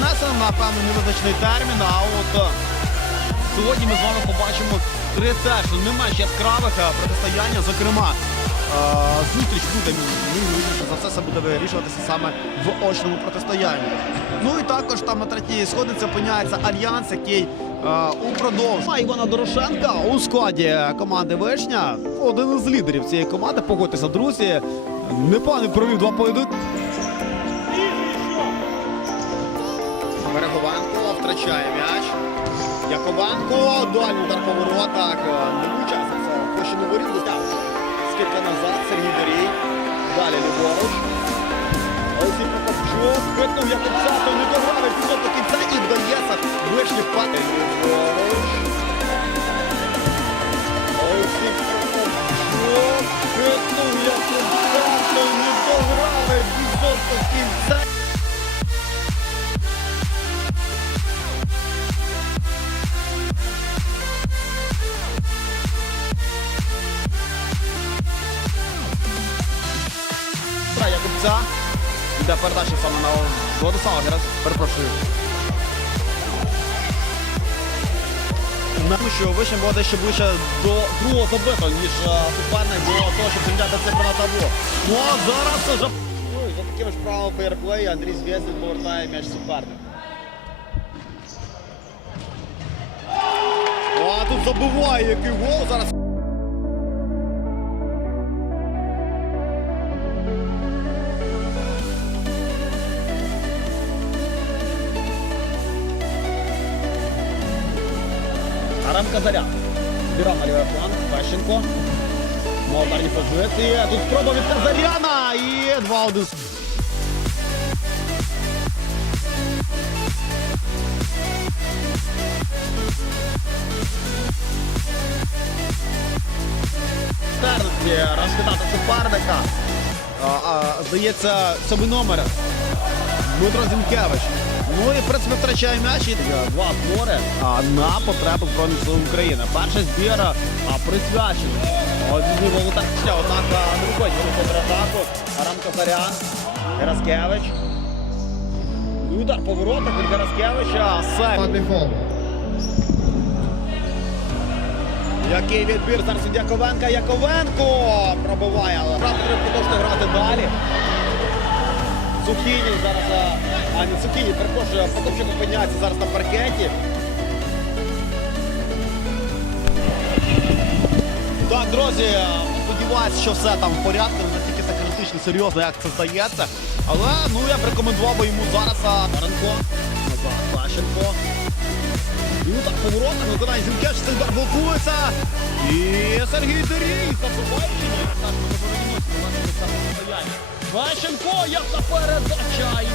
на певний невизначений термін. А от е, сьогодні ми з вами побачимо три теж не менш яскравих е, протистояння. Зокрема, е, зустріч буде ну, за все це буде вирішуватися саме в очному протистоянні. Ну і також там на третій сходниці опиняється альянс, який упродовж Івана Дорошенка у складі команди Вишня. Один із лідерів цієї команди. Погодьтеся, друзі. Непоганий провів два поєдинки. Береговенко втрачає м'яч. Яковенко, дальній удар по воротах. Не учасниця площину воріт доставився. Скільки назад Сергій Дорій. Далі ліворуч. Олексій Прокопчук. Викнув Якубця, то не дограв Якубця. Іде передача саме на Владислава Герас. Перепрошую. Тому що вище було дещо ближче до другого забитого, ніж е, суперник до того, щоб зайняти цифри на табло. Ну а зараз вже... Ну, за таким ж правилом фейерплею Андрій Звєздин повертає м'яч супернику. А тут забиває який гол зараз. Арам Казарян. Збирав на лівий фланг. Пещенко. Молодарні позиції. Тут спроба від Казаряна. І 2-1. Тернці розхитати суперника. Здається, сьомий номер. Дмитро Зінкевич. Ну і принципі втрачає м'яч і два збори а, на потреби Збройних сил України. Перший збір а, присвячений. Одні володарча, однак а, не виходить вони контратаку. Арам Козарян, Гераскевич. І удар по воротах від Гераскевича. Сейв. Який відбір зараз від Яковенка. Яковенко пробиває, але правда треба продовжити грати далі. Сухінін зараз, а, не Сухінін, перепрошую, Потопчук опиняється зараз на паркеті. Так, друзі, сподіваюся, що все там в порядку, не настільки це критично серйозно, як це здається. Але ну я б рекомендував би йому зараз Маренко, назад Пащенко. І так поворотах виконання Зінкевич, удар блокується. І Сергій Дерій забуває чи ні? Так, ми повинні Ващенко, як та передача. І...